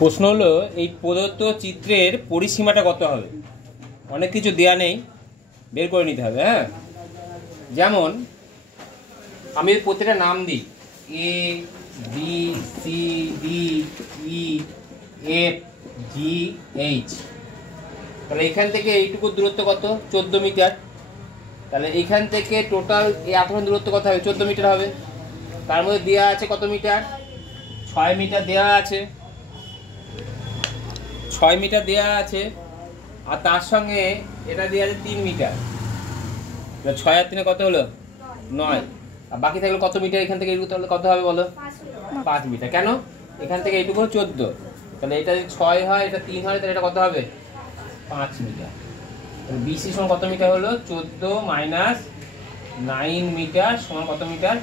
প্রশ্ন হলো এই প্রদত্ত চিত্রের পরিসীমাটা কত হবে। অনেক কিছু দেয়া নেই, বের করে নিতে হবে। হ্যাঁ, যেমন আমি প্রত্যেকটা নাম দিই A B C D E F G H, তাহলে এখান থেকে এইটুকু দূরত্ব কত? 14 মিটার। তাহলে এইখান থেকে টোটাল এই এতক্ষণ দূরত্ব কত হবে? 14 মিটার হবে। তার মধ্যে দেওয়া আছে কত মিটার? 6 মিটার দেওয়া আছে, 6 মিটার দেওয়া আছে, আর তার সঙ্গে এটা দেওয়া আছে 3 মিটার। 6 আর 3 কত হলো? 9। আর বাকি থাকলে কত মিটার? এখান থেকে এইটুকু তাহলে কত হবে বলো? 5 মিটার। কেন? এখান থেকে এইটুকু 14, তাহলে এটা যদি 6 হয়, এটা 3 হয়, তাহলে এটা কত হবে? 5 মিটার। তাহলে বিসি সমান কত মিটার হলো? 14 মাইনাস 9 মিটার সমান কত মিটার?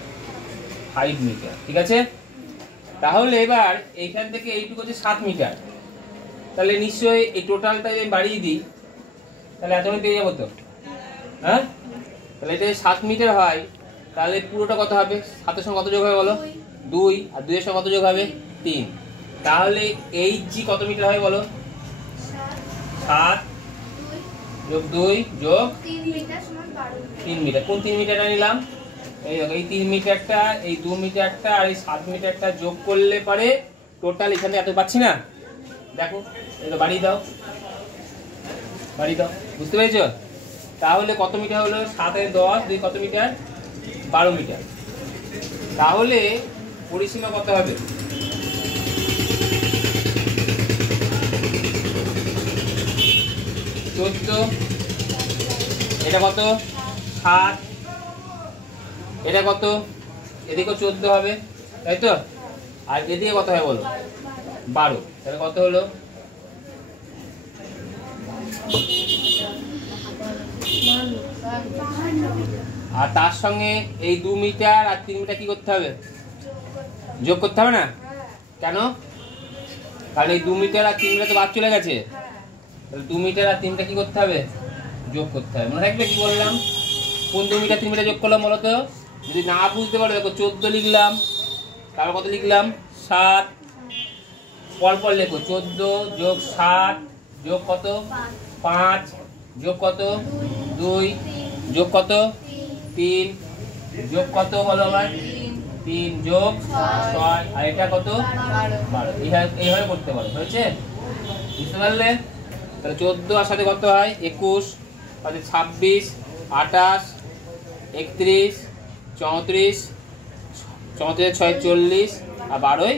5 মিটার। ঠিক আছে, তাহলে এবার এইখান থেকে এইটুকু হচ্ছে 7 মিটার। তাহলে নিশ্চয়ই এই টোটালটা যদি বাড়িয়ে দিই তাহলে এতক্ষণ পেয়ে যাবো তো। হ্যাঁ, তাহলে এটা 7 মিটার হয়, তাহলে পুরোটা কত হবে? 7 এর সঙ্গে কত যোগ হবে বলো? 2। আর 2 এর সঙ্গে কত যোগ হবে? 3। তাহলে এইচ জি কত মিটার হয় বলো? 7 যোগ 2 যোগ 3 মিটার। কোন 3 মিটারটা নিলাম? এই 3 মিটারটা, এই 2 মিটারটা আর এই 7 মিটারটা যোগ করলে পরে টোটাল এখানে এত পাচ্ছি না। দেখো, এটা বাড়িয়ে দাও, বাড়িয়ে দাও। বুঝতে পেরেছো? তাহলে কত মিটার হলো? 7 এর 10 2 কত মিটার? 12 মিটার। তাহলে পরিসীমা কত হবে? এটা কত? 7। এটা কত? এদিকেও 14 হবে, তাই তো? আর এদিকে কত হবে বলো? 12। তাহলে কত হলো? আর তার সঙ্গে এই 2 মিটার আর 3 মিটার কি করতে হবে? যোগ করতে হবে না? কেন? কারণ এই 2 মিটার আর 3 মিটার তো বাদ চলে গেছে। তাহলে 2 মিটার আর 3 মিটার কি করতে হবে? যোগ করতে হবে। মনে রাখবে কি বললাম? কোন 2 মিটার 3 মিটার যোগ করলাম বলো তো? যদি না বুঝতে পারো দেখো, 14 লিখলাম, তারপর কত লিখলাম? 7। পরপর লেখো, 14 যোগ 7 যোগ কত? 5 যোগ কত? 2 যোগ কত? 3 যোগ কত বলো আমার? 3 যোগ 6। আর এটা কত? 12। এইভাবে করতে পারো। হয়েছে? বুঝতে পারলে? তাহলে 14 আর সাথে কত হয়? 21, 26, 28, 31, 34, 34 6 40 আর 12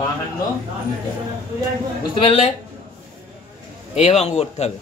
52 মিটার। বুঝতে পারলে? এইভাবে অঙ্ক করতে হবে।